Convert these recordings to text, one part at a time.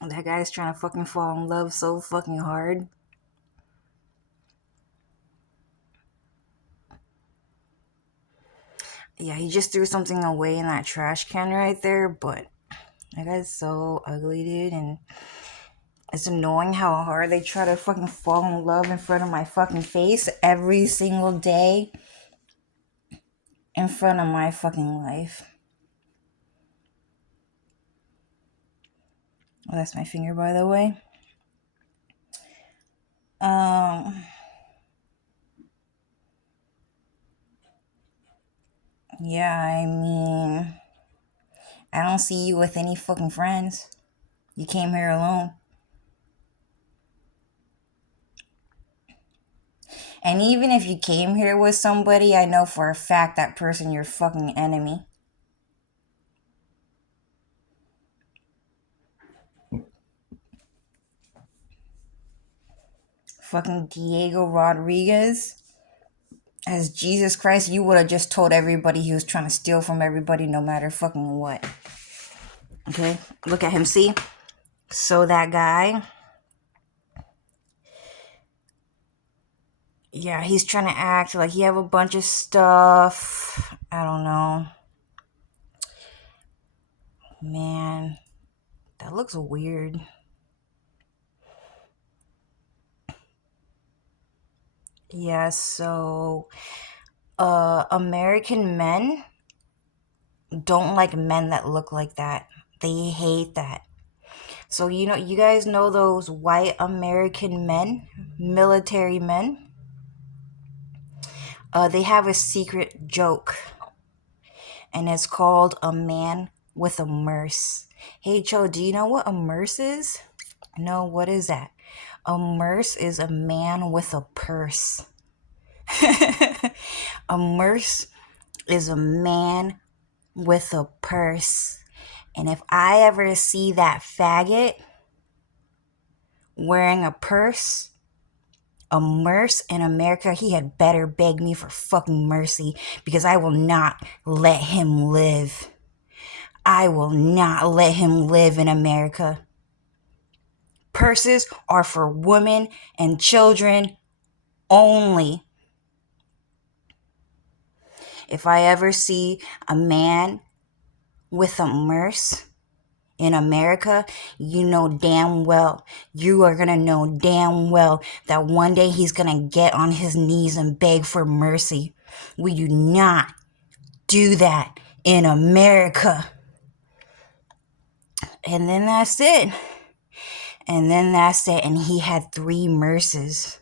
That guy's trying to fucking fall in love so fucking hard. Yeah, he just threw something away in that trash can right there, but that guy's so ugly, dude, and it's annoying how hard they try to fucking fall in love in front of my fucking face every single day in front of my fucking life. Oh, that's my finger, by the way. Um, yeah, I mean, I don't see you with any fucking friends. You came here alone. And even if you came here with somebody, I know for a fact that person your fucking enemy. Fucking Diego Rodriguez. As Jesus Christ, you would have just told everybody he was trying to steal from everybody no matter fucking what. Okay? Look at him, see? So that guy, yeah, he's trying to act like he have a bunch of stuff. I don't know. Man, that looks weird. Yeah, so American men don't like men that look like that. They hate that. So you guys know those white American men, military men? They have a secret joke, and it's called a man with a Murse. Hey, Joe, do you know what a Murse is? No, what is that? A Murse is a man with a purse. A Murse is a man with a purse. And if I ever see that faggot wearing a purse, a Murse in America, he had better beg me for fucking mercy, because I will not let him live. I will not let him live in America. Purses are for women and children only. If I ever see a man with a Murse in America, you know damn well, you are going to know damn well that one day he's going to get on his knees and beg for mercy. We do not do that in America. And then that's it. And then that's it. And he had 3 Murses.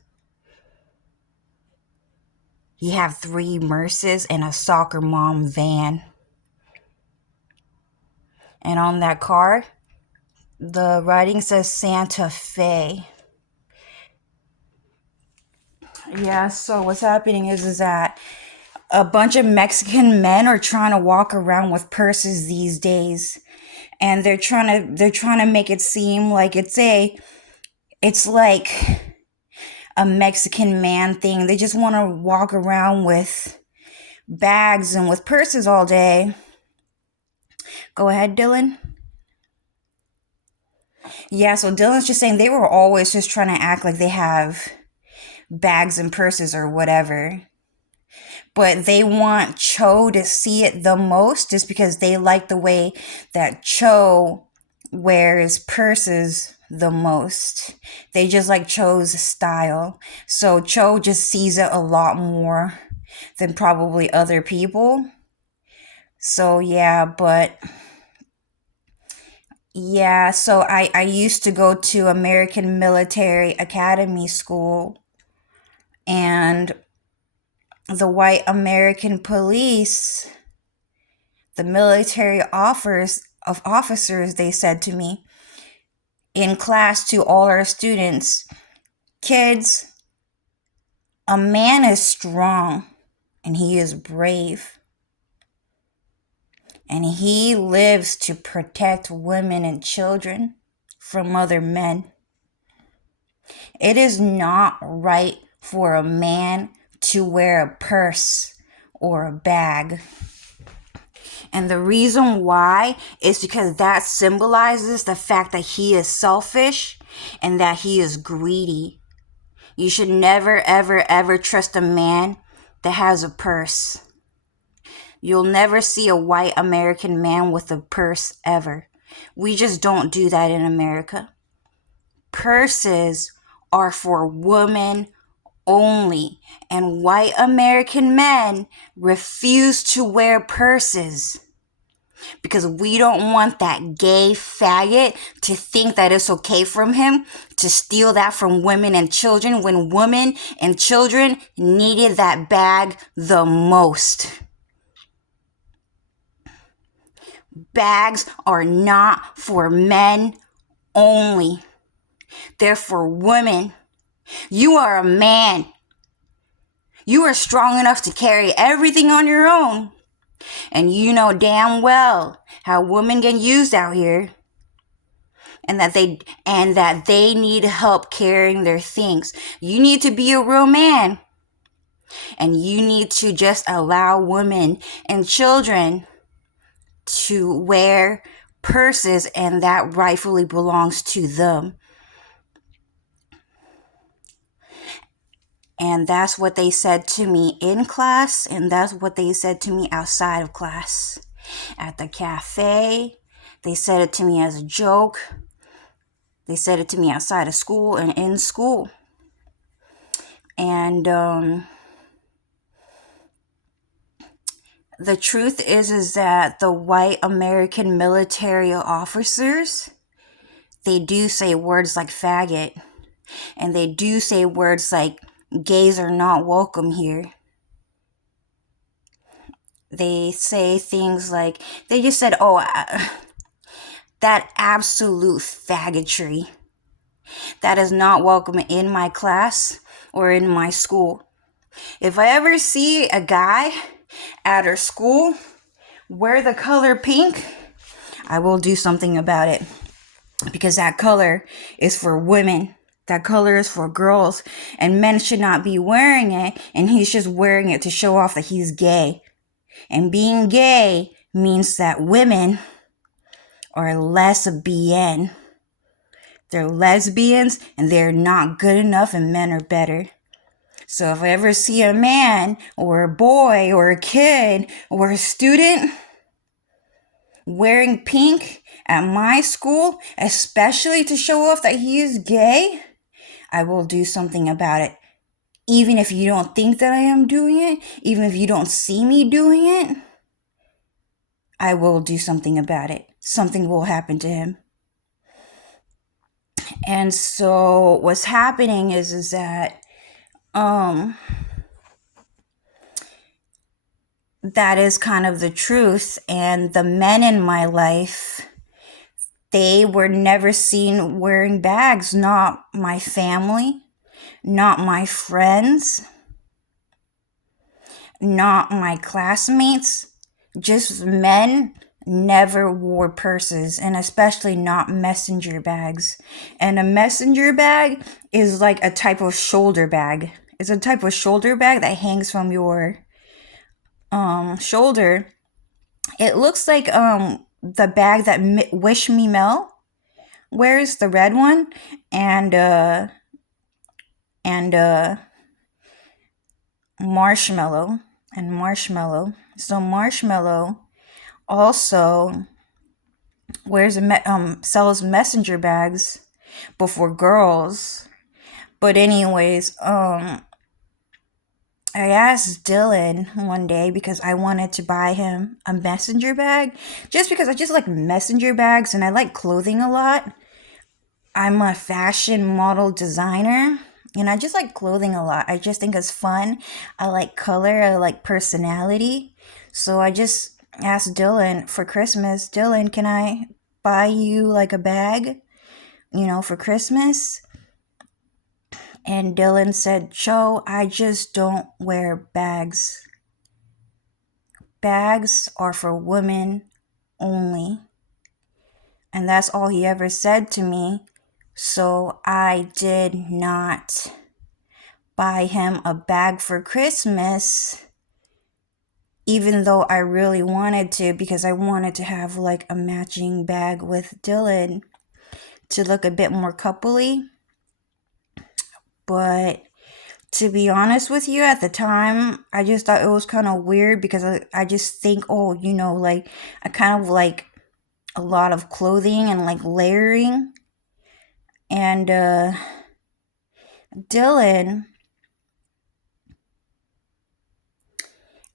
He had 3 Murses and a soccer mom van. And on that car, the writing says Santa Fe. Yeah, so what's happening is that a bunch of Mexican men are trying to walk around with purses these days. And they're trying to make it seem like it's like a Mexican man thing. They just want to walk around with bags and with purses all day. Go ahead, Dylan. Yeah, so Dylan's just saying they were always just trying to act like they have bags and purses or whatever. But they want Cho to see it the most just because they like the way that Cho wears purses the most. They just like Cho's style. So Cho just sees it a lot more than probably other people. So so I used to go to American Military Academy School, and the white American police, the military officers, they said to me in class to all our students, kids, a man is strong and he is brave. And he lives to protect women and children from other men. It is not right for a man to wear a purse or a bag. And the reason why is because that symbolizes the fact that he is selfish and that he is greedy. You should never, ever, ever trust a man that has a purse. You'll never see a white American man with a purse ever. We just don't do that in America. Purses are for women only, and white American men refuse to wear purses because we don't want that gay faggot to think that it's okay from him to steal that from women and children when women and children needed that bag the most. Bags are not for men only. They're for women. You are a man. You are strong enough to carry everything on your own. And you know damn well how women get used out here. And that they need help carrying their things. You need to be a real man. And you need to just allow women and children to wear purses, and that rightfully belongs to them. And that's what they said to me in class, and that's what they said to me outside of class. At the cafe, they said it to me as a joke. They said it to me outside of school and in school. And the truth is that the white American military officers, they do say words like faggot. And they do say words like gays are not welcome here. They say things like, they just said, that absolute faggotry. That is not welcome in my class or in my school. If I ever see a guy at our school wear the color pink, I will do something about it. Because that color is for women. That color is for girls. And men should not be wearing it. And he's just wearing it to show off that he's gay. And being gay means that women are lesbian. They're lesbians and they're not good enough and men are better. So if I ever see a man or a boy or a kid or a student wearing pink at my school, especially to show off that he is gay, I will do something about it. Even if you don't think that I am doing it, even if you don't see me doing it, I will do something about it. Something will happen to him. And so what's happening is that that is kind of the truth. And the men in my life, they were never seen wearing bags. Not my family, not my friends, not my classmates. Just men never wore purses, and especially not messenger bags. And a messenger bag is like a type of shoulder bag. It's a type of shoulder bag that hangs from your shoulder. It looks like the bag that Wish Me Mel wears, the red one, and Marshmallow. So Marshmallow also wears sells messenger bags, but for girls. But anyways, I asked Dylan one day because I wanted to buy him a messenger bag, just because I just like messenger bags and I like clothing a lot. I'm a fashion model designer and I just like clothing a lot. I just think it's fun. I like color. I like personality. So I just asked Dylan for Christmas, Dylan, can I buy you like a bag, for Christmas? And Dylan said, Joe, I just don't wear bags. Bags are for women only. And that's all he ever said to me. So I did not buy him a bag for Christmas. even though I really wanted to, because I wanted to have like a matching bag with Dylan to look a bit more coupley. But to be honest with you, at the time, I just thought it was kind of weird because I just think, oh, like I kind of like a lot of clothing and like layering. And Dylan,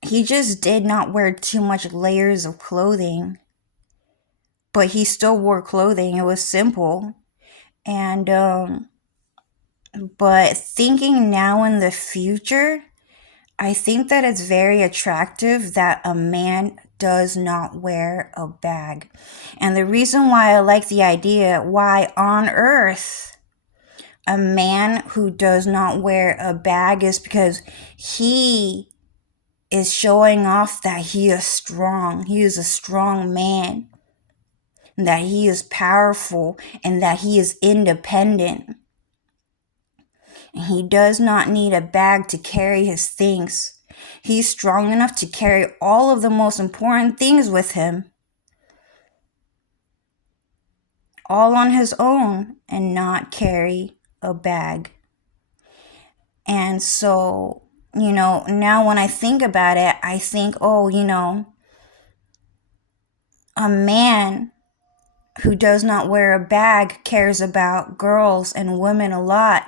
he just did not wear too much layers of clothing, but he still wore clothing. It was simple. And but thinking now in the future, I think that it's very attractive that a man does not wear a bag. And the reason why I like the idea, why on earth a man who does not wear a bag, is because he is showing off that he is strong. He is a strong man, that he is powerful, and that he is independent. And he does not need a bag to carry his things. He's strong enough to carry all of the most important things with him, all on his own, and not carry a bag. And so, now when I think about it, I think, oh, a man who does not wear a bag cares about girls and women a lot,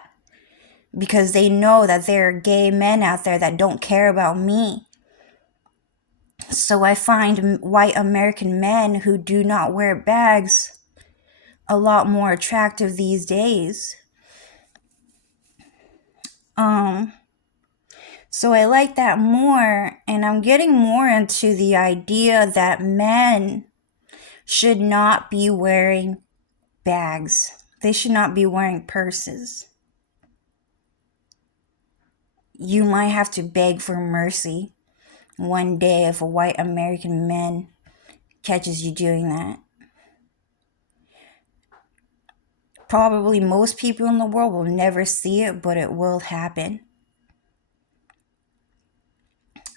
because they know that there are gay men out there that don't care about me. So I find white American men who do not wear bags a lot more attractive these days. So I like that more, and I'm getting more into the idea that men should not be wearing bags. They should not be wearing purses. You might have to beg for mercy one day if a white American man catches you doing that. Probably most people in the world will never see it, but it will happen.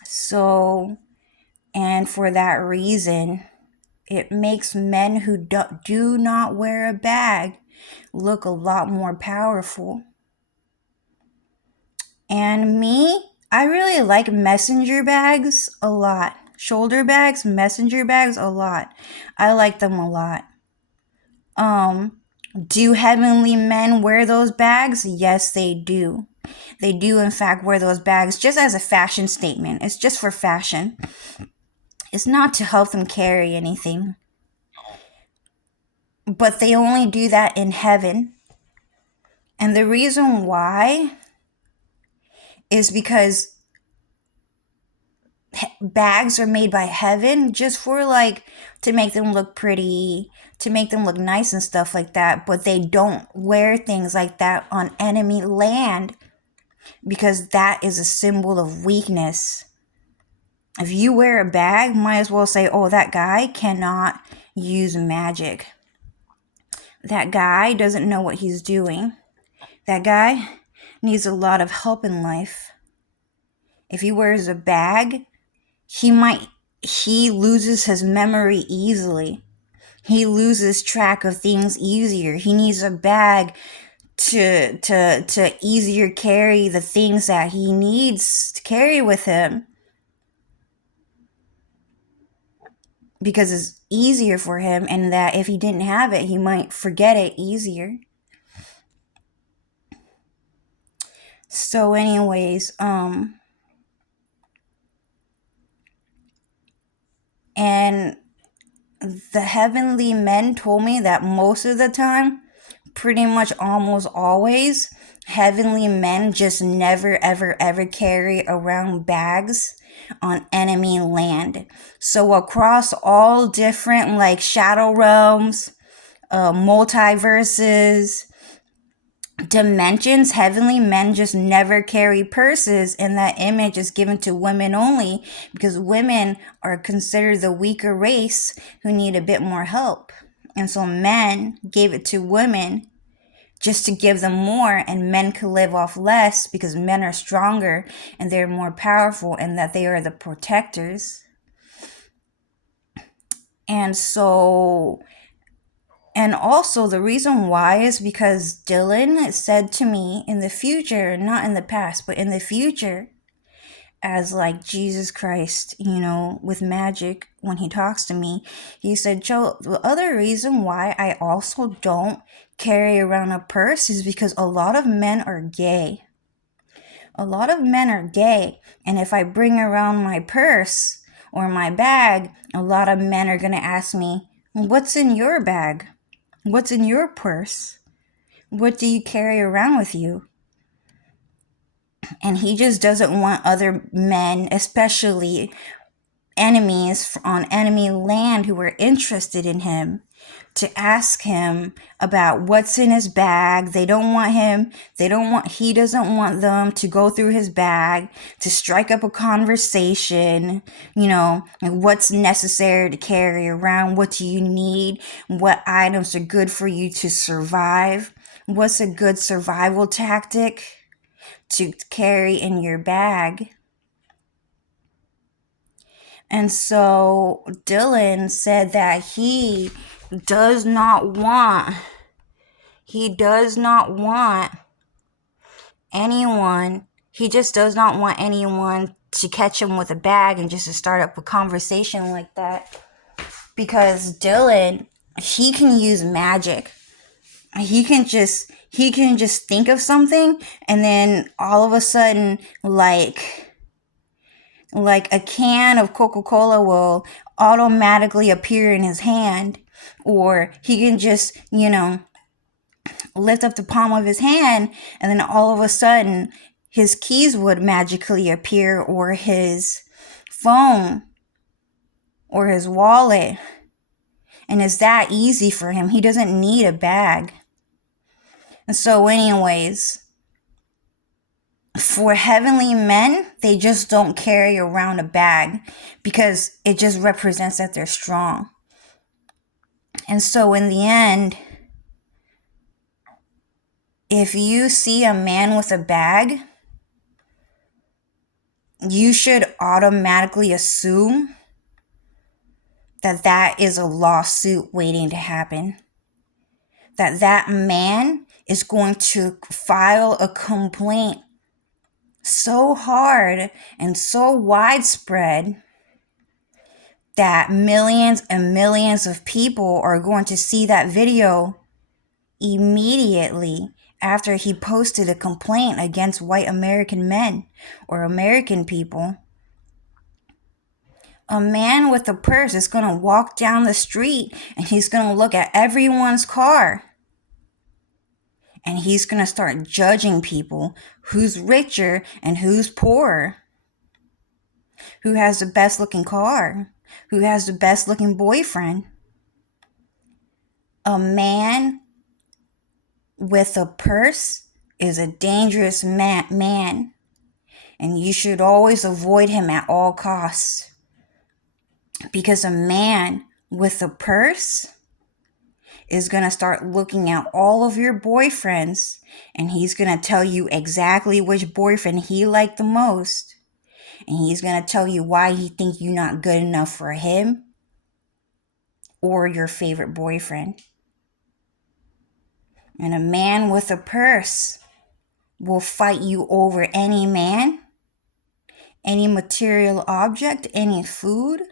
So, and for that reason, it makes men who do not wear a bag look a lot more powerful. And me, I really like messenger bags a lot. Shoulder bags, messenger bags a lot. I like them a lot. Do heavenly men wear those bags? Yes, they do. They do, in fact, wear those bags just as a fashion statement. It's just for fashion. It's not to help them carry anything. But they only do that in heaven. And the reason why is because bags are made by heaven just for like to make them look pretty, to make them look nice and stuff like that. But they don't wear things like that on enemy land, because that is a symbol of weakness. If you wear a bag, might as well say, oh, that guy cannot use magic. That guy doesn't know what he's doing. That guy needs a lot of help in life. If he wears a bag, he loses his memory easily. He loses track of things easier. He needs a bag to easier carry the things that he needs to carry with him, because it's easier for him, and that if he didn't have it, he might forget it easier. So anyways, and the heavenly men told me that most of the time, pretty much almost always, heavenly men just never ever ever carry around bags on enemy land. So across all different like shadow realms, multiverses, dimensions, heavenly men just never carry purses, and that image is given to women only, because women are considered the weaker race who need a bit more help. And so men gave it to women just to give them more, and men could live off less because men are stronger and they're more powerful and that they are the protectors. And so, and also the reason why is because Dylan said to me in the future, not in the past, but in the future, as like Jesus Christ, with magic, when he talks to me, he said, Joe, the other reason why I also don't carry around a purse is because a lot of men are gay. A lot of men are gay. And if I bring around my purse or my bag, a lot of men are going to ask me, what's in your bag? What's in your purse? What do you carry around with you? And he just doesn't want other men, especially enemies on enemy land who are interested in him, to ask him about what's in his bag. He doesn't want them to go through his bag to strike up a conversation, like what's necessary to carry around, what do you need, what items are good for you to survive, what's a good survival tactic to carry in your bag. And so Dylan said that he does not want anyone, he just does not want anyone to catch him with a bag and just to start up a conversation like that. Because Dylan, he can use magic. He can just think of something, and then all of a sudden, like a can of Coca-Cola will automatically appear in his hand, or he can just, lift up the palm of his hand, and then all of a sudden his keys would magically appear, or his phone, or his wallet. And it's that easy for him. He doesn't need a bag. And so anyways, for heavenly men, they just don't carry around a bag because it just represents that they're strong. And so in the end, if you see a man with a bag, you should automatically assume that that is a lawsuit waiting to happen. That man is going to file a complaint so hard and so widespread that millions and millions of people are going to see that video immediately after he posted a complaint against white American men or American people. A man with a purse is going to walk down the street and he's going to look at everyone's car. And he's going to start judging people, who's richer and who's poorer, who has the best looking car, who has the best looking boyfriend. A man with a purse is a dangerous man, and you should always avoid him at all costs. Because a man with a purse is going to start looking at all of your boyfriends, and he's going to tell you exactly which boyfriend he liked the most, and he's going to tell you why he thinks you're not good enough for him or your favorite boyfriend. And a man with a purse will fight you over any man, any material object, any food,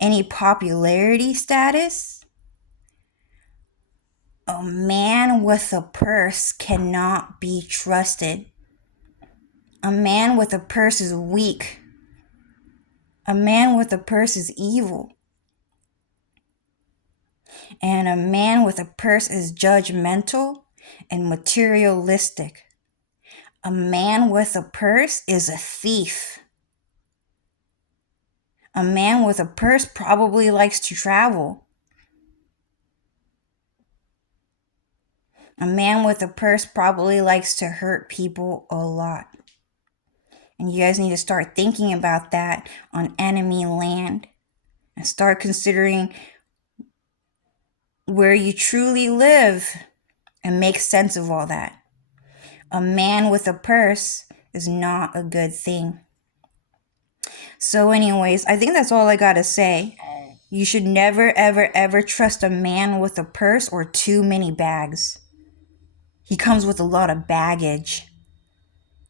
any popularity status. A man with a purse cannot be trusted. A man with a purse is weak. A man with a purse is evil. And a man with a purse is judgmental and materialistic. A man with a purse is a thief. A man with a purse probably likes to travel. A man with a purse probably likes to hurt people a lot. And you guys need to start thinking about that on enemy land. And start considering where you truly live and make sense of all that. A man with a purse is not a good thing. So anyways, I think that's all I gotta say. You should never, ever, ever trust a man with a purse or too many bags. He comes with a lot of baggage.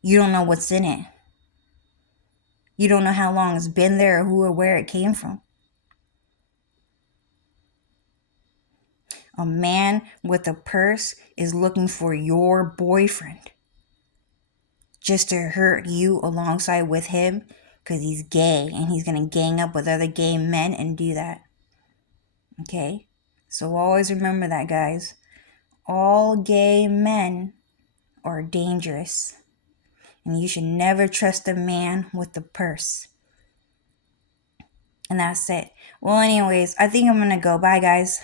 You don't know what's in it. You don't know how long it's been there or who or where it came from. A man with a purse is looking for your boyfriend just to hurt you alongside with him because he's gay and he's going to gang up with other gay men and do that. Okay? So always remember that, guys. All gay men are dangerous. And you should never trust a man with a purse. And that's it. Well, anyways, I think I'm going to go. Bye, guys.